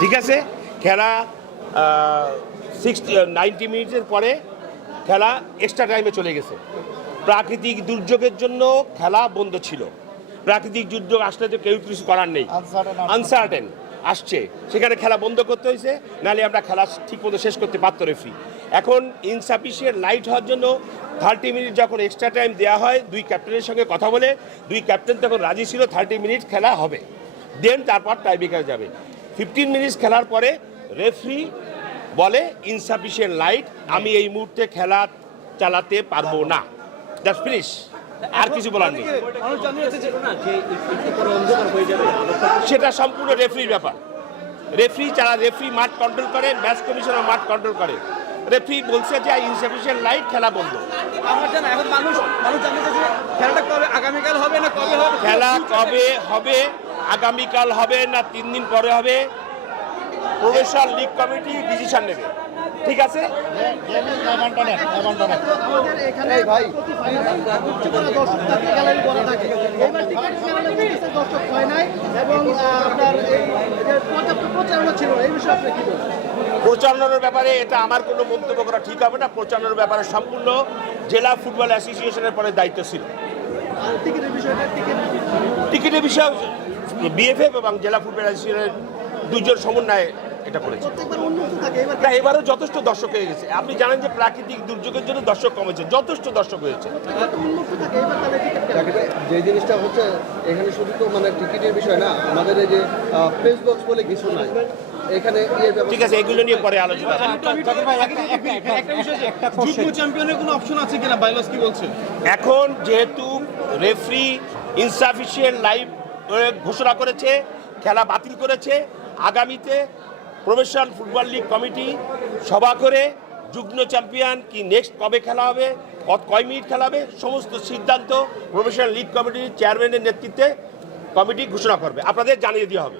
ঠিক আছে, খেলা 90 মিনিটের পরে খেলা এক্সট্রা টাইমে চলে গেছে। প্রাকৃতিক দুর্যোগের জন্য খেলা বন্ধ ছিল। প্রাকৃতিক দুর্যোগ আসলে তো কেউ কিছু করার নেই, আনসার্টেন আসছে, সেখানে খেলা বন্ধ করতে হয়েছে, নাহলে আমরা খেলা ঠিকমতো শেষ করতে পারতো রেফারি। এখন ইনসাফিসিয়েন্ট লাইট হওয়ার জন্য 30 মিনিট যখন এক্সট্রা টাইম দেওয়া হয়, দুই ক্যাপ্টেনের সঙ্গে কথা বলে দুই ক্যাপ্টেন তখন রাজি ছিল 30 মিনিট খেলা হবে, দেন তারপর টাইব্রেকারে যাবে। 15 মিনিটস খেলার পরে রেফারি বলে ইনসাফিসিয়েন্ট লাইট, আমি এই মুহূর্তে খেলা চালাতে পারবো না, দ্যাটস ফিনিশ, আর কিছু বলার নেই। সেটা সম্পূর্ণ রেফারির ব্যাপার। রেফারি মাঠ কন্ট্রোল করে, ম্যাচ কমিশনার মাঠ কন্ট্রোল করে। রেফারি বলছে যে ইনসাফিসিয়েন্ট লাইট, খেলা বন্ধ। খেলা কবে হবে, আগামীকাল হবে না 3 দিন পরে হবে, প্রফেশনাল লিগ কমিটি ডিসিশন নেবে। ঠিক আছে, প্রচারণার ব্যাপারে এটা আমার কোনো মন্তব্য করা ঠিক হবে না। প্রচারণার ব্যাপারে সম্পূর্ণ জেলা ফুটবল অ্যাসোসিয়েশনের পরে দায়িত্ব ছিল। টিকিটের বিষয়ে বিএফএফ এবং জেলা ফুটবল অ্যাসোসিয়েশনের দুজন সমন্বয়ে এটা করেছে। না, এবারও যথেষ্ট দর্শক হয়ে গেছে। আপনি জানেন যে প্রাকৃতিক দুর্যোগের জন্য দর্শক কমেছে, যথেষ্ট দর্শক হয়েছে। যে জিনিসটা হচ্ছে এখানে শুধু তো মানে টিকিটের বিষয় না, আমাদের এই যে প্রেস বক্স বলে কিছু নাই এখানে। ঠিক আছে, এগুলো নিয়ে পরে আলোচনা। এখন যেহেতু রেফারি ইনসাফিসিয়েন্ট লাইভ ঘোষণা করেছে, খেলা বাতিল করেছে, আগামীতে প্রফেশনাল ফুটবল লিগ কমিটি সভা করে যুগ্ম চ্যাম্পিয়ন কি নেক্সট কবে খেলা হবে, কয় মিনিট খেলা হবে, সমস্ত সিদ্ধান্ত প্রফেশনাল লিগ কমিটির চেয়ারম্যানের নেতৃত্বে কমিটি ঘোষণা করবে, আপনাদের জানিয়ে দেওয়া হবে।